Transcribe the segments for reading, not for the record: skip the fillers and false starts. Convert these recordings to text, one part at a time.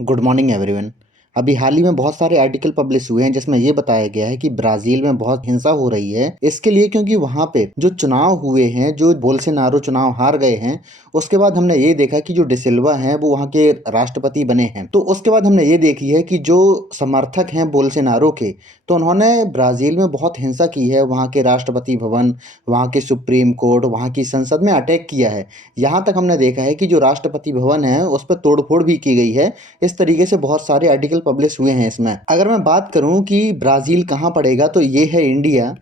Good morning everyone. अभी हाल ही में बहुत सारे आर्टिकल पब्लिश हुए हैं जिसमें ये बताया गया है कि ब्राजील में बहुत हिंसा हो रही है इसके लिए, क्योंकि वहां पे जो चुनाव हुए हैं, जो बोल्सोनारो चुनाव हार गए हैं। उसके बाद हमने ये देखा कि जो डिसिल्वा हैं वो वहां के राष्ट्रपति बने हैं। तो उसके बाद हमने ये देखी है कि जो समर्थक हैं बोल्सोनारो के, तो उन्होंने ब्राजील में बहुत हिंसा की है। वहां के राष्ट्रपति भवन, वहां के सुप्रीम कोर्ट, वहां की संसद में अटैक किया है। यहाँ तक हमने देखा है कि जो राष्ट्रपति भवन है उस पर तोड़फोड़ भी की गई है। इस तरीके से बहुत सारे आर्टिकल पब्लिश हुए हैं इसमें। अगर मैं बात करूं कि ब्राज़ील कहाँ पड़ेगा, तो ये है इंडिया।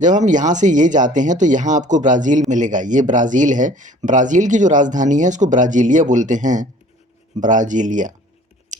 जब हम यहाँ से ये जाते हैं तो यहाँ आपको ब्राज़ील मिलेगा। ये ब्राज़ील है। ब्राज़ील की जो राजधानी है उसको ब्राज़ीलिया बोलते हैं। ब्राज़ीलिया,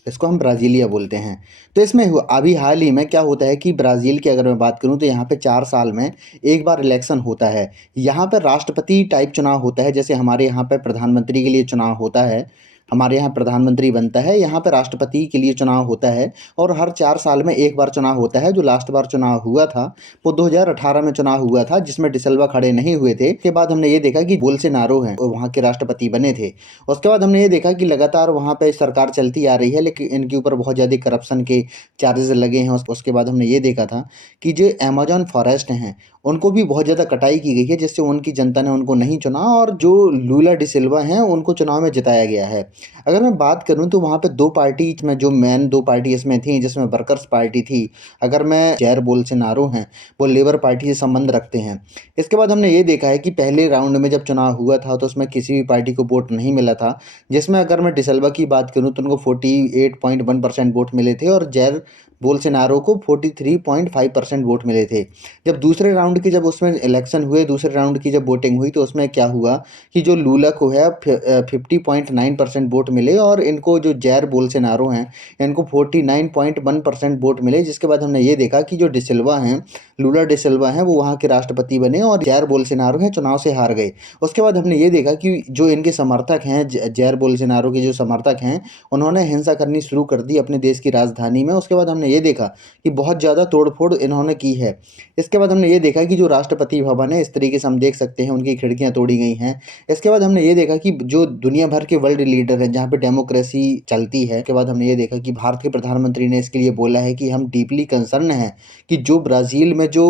इसको हम ब्राज़ीलिया बोलते हैं। तो इसमें अभी हाल ही में क्या होता है कि ब्राज़ील की अगर मैं बात करूं तो यहाँ पे 4 साल में एक बार इलेक्शन होता है। यहाँ पर राष्ट्रपति टाइप चुनाव होता है, जैसे हमारे यहाँ पे प्रधानमंत्री के लिए चुनाव होता है। हमारे यहाँ प्रधानमंत्री बनता है, यहाँ पे राष्ट्रपति के लिए चुनाव होता है। और हर 4 साल में एक बार चुनाव होता है। जो लास्ट बार चुनाव हुआ था वो 2018 में चुनाव हुआ था, जिसमें डिसल्वा खड़े नहीं हुए थे। के बाद हमने ये देखा कि बोल्सोनारो हैं वो वहाँ के राष्ट्रपति बने थे। उसके बाद हमने ये देखा कि लगातार वहाँ पे सरकार चलती आ रही है, लेकिन इनके ऊपर बहुत ज़्यादा करप्शन के चार्जेस लगे हैं। उसके बाद हमने ये देखा था कि जो अमेजोन फॉरेस्ट हैं उनको भी बहुत ज़्यादा कटाई की गई है, जिससे उनकी जनता ने उनको नहीं चुना, और जो लूला डिसिल्वा हैं उनको चुनाव में जिताया गया है। अगर मैं बात करूं तो वहाँ पे दो पार्टी में, जो मेन दो पार्टी इसमें थी, जिसमें वर्कर्स पार्टी थी। अगर मैं जैर बोल्सोनारो हैं वो लेबर पार्टी से संबंध रखते हैं। इसके बाद हमने ये देखा है कि पहले राउंड में जब चुनाव हुआ था तो उसमें किसी भी पार्टी को वोट नहीं मिला था। जिसमें अगर मैं डिसल्वा की बात करूं तो उनको 48.1% वोट मिले थे, और जैर बोल्सोनारो को 43.5% वोट मिले थे। जब दूसरे राउंड की जब उसमें इलेक्शन हुए, दूसरे राउंड की जब वोटिंग हुई, तो उसमें क्या हुआ कि जो लूला को है 50.9% वोट मिले, और इनको जो जैर बोल्सोनारो हैं इनको 49.1% वोट मिले। जिसके बाद हमने ये देखा कि जो डिसिल्वा हैं, लूला डिसिल्वा हैं, वो वहाँ के राष्ट्रपति बने, और जैर बोल्सोनारो हैं चुनाव से हार गए। उसके बाद हमने ये देखा कि जो इनके समर्थक हैं, जैर बोल्सोनारो के जो समर्थक हैं, उन्होंने हिंसा करनी शुरू कर दी अपने देश की राजधानी में। उसके बाद हमने ये देखा कि बहुत ज़्यादा तोड़फोड़ इन्होंने की है। इसके बाद हमने ये देखा कि जो राष्ट्रपति भवन है, इस तरीके से हम देख सकते हैं उनकी खिड़कियां तोड़ी गई हैं। इसके बाद हमने ये देखा कि जो दुनिया भर के वर्ल्ड लीडर हैं जहाँ पे डेमोक्रेसी चलती है, के बाद हमने ये देखा कि भारत के प्रधानमंत्री ने इसके लिए बोला है कि हम डीपली कंसर्न हैं कि जो ब्राज़ील में जो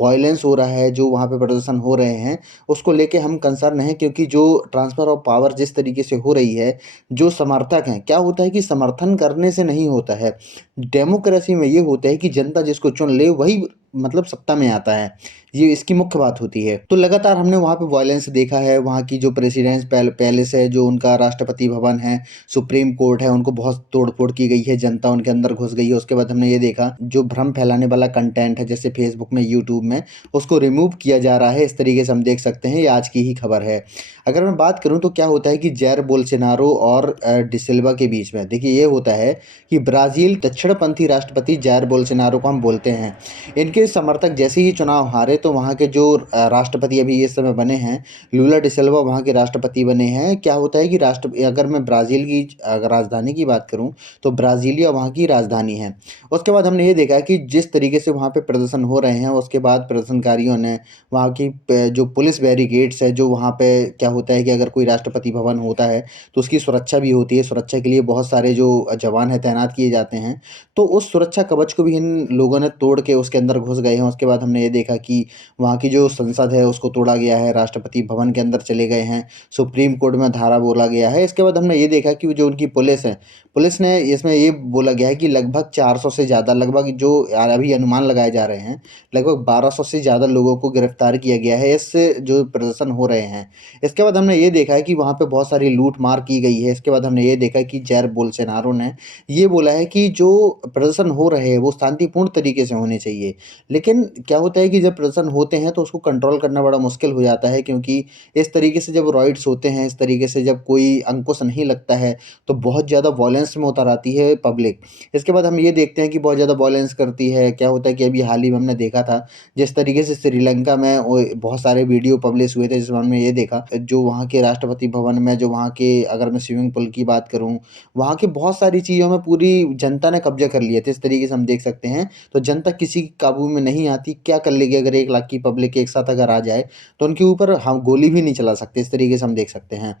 वायलेंस हो रहा है, जो वहाँ पे प्रदर्शन हो रहे हैं, उसको लेके हम कंसर्न हैं। क्योंकि जो ट्रांसफ़र ऑफ पावर जिस तरीके से हो रही है, जो समर्थक हैं, क्या होता है कि समर्थन करने से नहीं होता है। डेमोक्रेसी में ये होता है कि जनता जिसको चुन ले वही मतलब सत्ता में आता है। ये इसकी मुख्य बात होती है। तो लगातार हमने वहाँ पे वायलेंस देखा है। वहाँ की जो प्रेसिडेंस पैलेस है, जो उनका राष्ट्रपति भवन है, सुप्रीम कोर्ट है, उनको बहुत तोड़-फोड़ की गई है, जनता उनके अंदर घुस गई है। उसके बाद हमने ये देखा जो भ्रम फैलाने वाला कंटेंट है, जैसे फेसबुक में, यूट्यूब में, उसको रिमूव किया जा रहा है। इस तरीके से हम देख सकते हैं, ये आज की ही खबर है। अगर मैं बात करूँ तो क्या होता है कि जैर बोल्सोनारो और डिसिल्वा के बीच में देखिए ये होता है कि ब्राज़ील दक्षिणपंथी राष्ट्रपति जैर बोल्सोनारो को हम बोलते हैं। इनके समर्थक जैसे ही चुनाव हारे तो वहाँ के जो राष्ट्रपति अभी इस समय बने हैं, लूला डिसिल्वा वहाँ के राष्ट्रपति बने हैं। क्या होता है कि अगर मैं ब्राज़ील की अगर राजधानी की बात करूँ तो ब्राज़ीलिया वहाँ की राजधानी है। उसके बाद हमने ये देखा कि जिस तरीके से वहाँ पे प्रदर्शन हो रहे हैं, उसके बाद प्रदर्शनकारियों ने वहाँ की जो पुलिस बैरिकेड्स है, जो वहाँ पे क्या होता है कि अगर कोई राष्ट्रपति भवन होता है तो उसकी सुरक्षा भी होती है। सुरक्षा के लिए बहुत सारे जो जवान हैं तैनात किए जाते हैं। तो उस सुरक्षा कवच को भी इन लोगों ने तोड़ के उसके अंदर घुस गए हैं। उसके बाद हमने ये देखा कि वहाँ की जो संसद है उसको तोड़ा गया है, राष्ट्रपति भवन के अंदर चले गए हैं, सुप्रीम कोर्ट में धारा बोला गया है। इसके बाद हमने ये देखा कि जो उनकी पुलिस है, पुलिस ने इसमें ये बोला गया है कि लगभग 400 से ज़्यादा, लगभग जो अभी अनुमान लगाए जा रहे हैं, लगभग 1200 से ज़्यादा लोगों को गिरफ्तार किया गया है इससे जो प्रदर्शन हो रहे हैं। इसके बाद हमने ये देखा है कि वहाँ पे बहुत सारी लूट मार की गई है। इसके बाद हमने ये देखा कि जैर बोल्सोनारो ने ये बोला है कि जो प्रदर्शन हो रहे हैं वो शांतिपूर्ण तरीके से होने चाहिए। लेकिन क्या होता है कि जब प्रदर्शन होते हैं तो उसको कंट्रोल करना बड़ा मुश्किल हो जाता है, क्योंकि इस तरीके से जब रॉयट्स होते हैं, इस तरीके से जब कोई अंकुश नहीं लगता है, तो बहुत ज़्यादा वॉयलेंस में उतर आती है पब्लिक। इसके बाद हम ये देखते हैं कि बहुत ज़्यादा वॉयलेंस करती है। क्या होता है कि अभी हाल ही में हमने देखा था जिस तरीके से श्रीलंका में वो बहुत सारे वीडियो पब्लिश हुए थे, जिसमें हमने ये देखा जो वहाँ के राष्ट्रपति भवन में, जो वहाँ के अगर मैं स्विमिंग पूल की बात करूँ, वहाँ की बहुत सारी चीज़ों में पूरी जनता ने कब्जा कर लिया था। इस तरीके से हम देख सकते हैं। तो जनता किसी काबू में नहीं आती, क्या कर लेगी अगर 1 लाख की पब्लिक एक साथ अगर आ जाए, तो उनके ऊपर हम गोली भी नहीं चला सकते, इस तरीके से हम देख सकते हैं।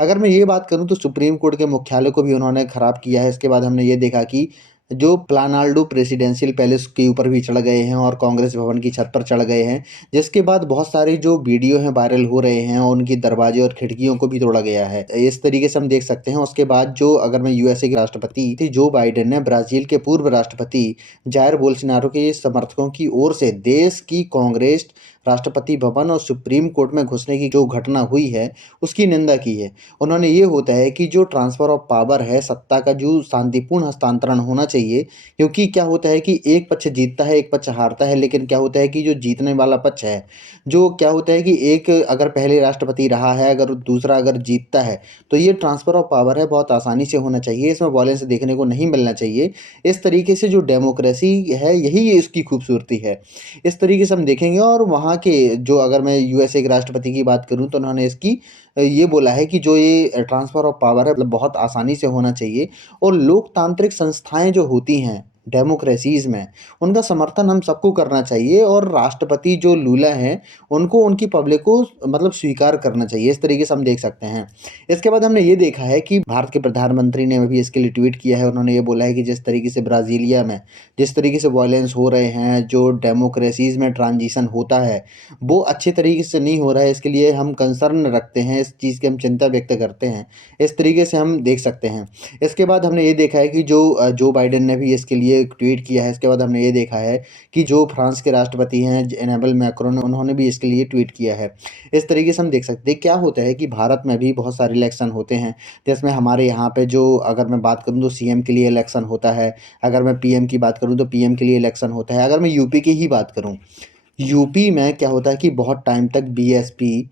अगर मैं ये बात करूँ तो सुप्रीम कोर्ट के मुख्यालय को भी उन्होंने खराब किया है। इसके बाद हमने ये देखा कि जो प्लानाल्डो प्रेसिडेंशियल पैलेस के ऊपर भी चढ़ गए हैं और कांग्रेस भवन की छत पर चढ़ गए हैं, जिसके बाद बहुत सारे जो वीडियो हैं वायरल हो रहे हैं और उनकी दरवाजे और खिड़कियों को भी तोड़ा गया है। इस तरीके से हम देख सकते हैं। उसके बाद जो अगर मैं यूएसए के राष्ट्रपति थे जो बाइडेन ने ब्राज़ील के पूर्व राष्ट्रपति जायर बोल्सोनारो के समर्थकों की ओर से देश की कांग्रेस, राष्ट्रपति भवन और सुप्रीम कोर्ट में घुसने की जो घटना हुई है, उसकी निंदा की है। उन्होंने ये होता है कि जो ट्रांसफ़र ऑफ पावर है, सत्ता का जो शांतिपूर्ण हस्तांतरण होना चाहिए, क्योंकि क्या होता है कि एक पक्ष जीतता है, एक पक्ष हारता है, लेकिन क्या होता है कि जो जीतने वाला पक्ष है, जो क्या होता है कि एक अगर पहले राष्ट्रपति रहा है, अगर दूसरा अगर जीतता है, तो ये ट्रांसफ़र ऑफ पावर है, बहुत आसानी से होना चाहिए, इसमें वॉयलेंस देखने को नहीं मिलना चाहिए। इस तरीके से जो डेमोक्रेसी है, यही इसकी खूबसूरती है। इस तरीके से हम देखेंगे और वहाँ के जो अगर मैं यूएसए के राष्ट्रपति की बात करूँ तो उन्होंने इसकी ये बोला है कि जो ये ट्रांसफ़र ऑफ पावर है मतलब बहुत आसानी से होना चाहिए और लोकतांत्रिक संस्थाएँ जो होती हैं डेमोक्रेसीज़ में, उनका समर्थन हम सबको करना चाहिए और राष्ट्रपति जो लूला हैं, उनको उनकी पब्लिक को मतलब स्वीकार करना चाहिए। इस तरीके से हम देख सकते हैं। इसके बाद हमने ये देखा है कि भारत के प्रधानमंत्री ने भी इसके लिए ट्वीट किया है। उन्होंने ये बोला है कि जिस तरीके से ब्राज़ीलिया में जिस तरीके से वॉयलेंस हो रहे हैं, जो डेमोक्रेसीज़ में ट्रांज़िशन होता है, वो अच्छे तरीके से नहीं हो रहा है। इसके लिए हम कंसर्न रखते हैं, इस चीज़ की हम चिंता व्यक्त करते हैं। इस तरीके से हम देख सकते हैं। इसके बाद हमने ये देखा है कि जो बाइडेन ने भी इसके लिए एक ट्वीट किया है। इसके बाद हमने ये देखा है कि जो फ्रांस के राष्ट्रपति हैं इमैनुअल मैक्रोन, उन्होंने भी इसके लिए ट्वीट किया है। इस तरीके से हम देख सकते हैं। क्या होता है कि भारत में भी बहुत सारे इलेक्शन होते हैं, जिसमें हमारे यहाँ पे जो अगर मैं बात करूँ तो सीएम के लिए इलेक्शन होता है, अगर मैं पीएम की बात करूँ तो पीएम के लिए इलेक्शन होता है। अगर मैं यूपी की ही बात करूँ, यूपी में क्या होता है कि बहुत टाइम तक बीएसपी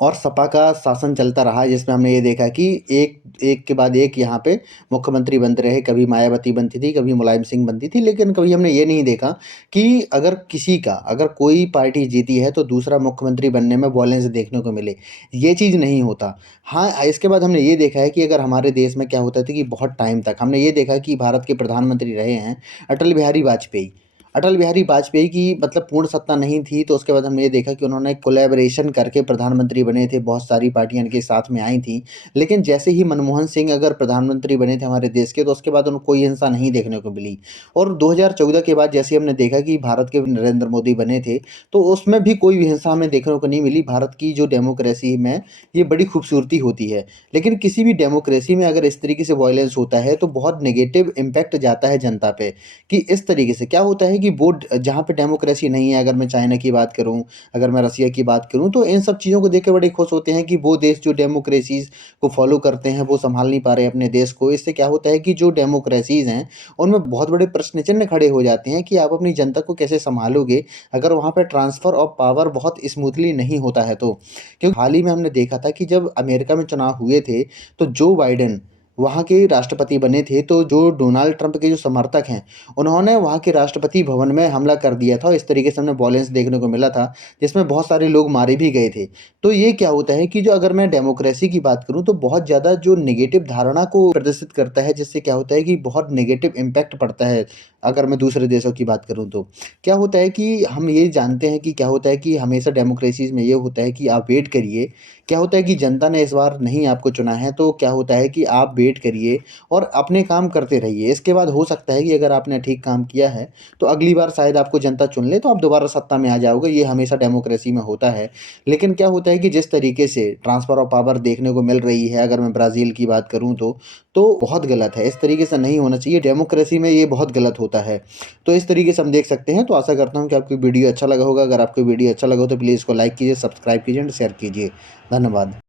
और सपा का शासन चलता रहा, जिसमें हमने ये देखा कि एक एक के बाद एक यहाँ पे मुख्यमंत्री बनते रहे। कभी मायावती बनती थी, कभी मुलायम सिंह बनती थी, लेकिन कभी हमने ये नहीं देखा कि अगर कोई पार्टी जीती है तो दूसरा मुख्यमंत्री बनने में वॉयलेंस देखने को मिले। ये चीज़ नहीं होता। हाँ, इसके बाद हमने ये देखा है कि अगर हमारे देश में क्या होता था कि बहुत टाइम तक हमने ये देखा कि भारत के प्रधानमंत्री रहे हैं अटल बिहारी वाजपेयी। अटल बिहारी वाजपेयी की मतलब पूर्ण सत्ता नहीं थी, तो उसके बाद हमने ये देखा कि उन्होंने कोलैबोरेशन करके प्रधानमंत्री बने थे, बहुत सारी पार्टियाँ इनके साथ में आई थीं। लेकिन जैसे ही मनमोहन सिंह अगर प्रधानमंत्री बने थे हमारे देश के, तो उसके बाद उनको कोई हिंसा नहीं देखने को मिली। और 2014 के बाद जैसे हमने देखा कि भारत के नरेंद्र मोदी बने थे, तो उसमें भी कोई भी हिंसा हमें देखने को नहीं मिली। भारत की जो डेमोक्रेसी में ये बड़ी खूबसूरती होती है। लेकिन किसी भी डेमोक्रेसी में अगर इस तरीके से वॉयलेंस होता है, तो बहुत नेगेटिव इम्पैक्ट जाता है जनता पे। कि इस तरीके से क्या होता है कि वो जहाँ पे डेमोक्रेसी नहीं है, अगर मैं चाइना की बात करूँ, अगर मैं रसिया की बात करूँ, तो इन सब चीज़ों को देख के बड़े खुश होते हैं कि वो देश जो डेमोक्रेसीज़ को फॉलो करते हैं, वो सँभाल नहीं पा रहे अपने देश को। इससे क्या होता है कि जो डेमोक्रेसीज़ हैं, उनमें बहुत बड़े प्रश्न चिन्ह खड़े हो जाते हैं कि आप अपनी जनता को कैसे सँभालोगे, अगर वहाँ पे ट्रांसफ़र ऑफ पावर बहुत स्मूथली नहीं होता है तो। क्योंकि हाल ही में हमने देखा था कि जब अमेरिका में चुनाव हुए थे, तो जो बाइडेन वहाँ के राष्ट्रपति बने थे, तो जो डोनाल्ड ट्रंप के जो समर्थक हैं, उन्होंने वहाँ के राष्ट्रपति भवन में हमला कर दिया था। इस तरीके से हमें वॉयलेंस देखने को मिला था, जिसमें बहुत सारे लोग मारे भी गए थे। तो ये क्या होता है कि जो अगर मैं डेमोक्रेसी की बात करूँ, तो बहुत ज़्यादा जो नेगेटिव धारणा को प्रदर्शित करता है, जिससे क्या होता है कि बहुत नेगेटिव इम्पैक्ट पड़ता है। अगर मैं दूसरे देशों की बात करूँ तो। क्या होता है कि हम ये जानते हैं कि क्या होता है कि हमेशा डेमोक्रेसीज़ में ये होता है कि आप वेट करिए। क्या होता है कि जनता ने इस बार नहीं आपको चुना है, तो क्या होता है कि आप वेट करिए और अपने काम करते रहिए। इसके बाद हो सकता है कि अगर आपने ठीक काम किया है, तो अगली बार शायद आपको जनता चुन ले, तो आप दोबारा सत्ता में आ जाओगे। ये हमेशा डेमोक्रेसी में होता है। लेकिन क्या होता है कि जिस तरीके से ट्रांसफ़र ऑफ पावर देखने को मिल रही है, अगर मैं ब्राज़ील की बात करूँ तो बहुत गलत है। इस तरीके से नहीं होना चाहिए। डेमोक्रेसी में ये बहुत गलत होता है। तो इस तरीके से हम देख सकते हैं। तो आशा करता हूँ कि आपको वीडियो अच्छा लगा होगा। अगर आपको वीडियो अच्छा लगा हो तो प्लीज़ इसको लाइक कीजिए, सब्सक्राइब कीजिए एंड शेयर कीजिए। धन्यवाद।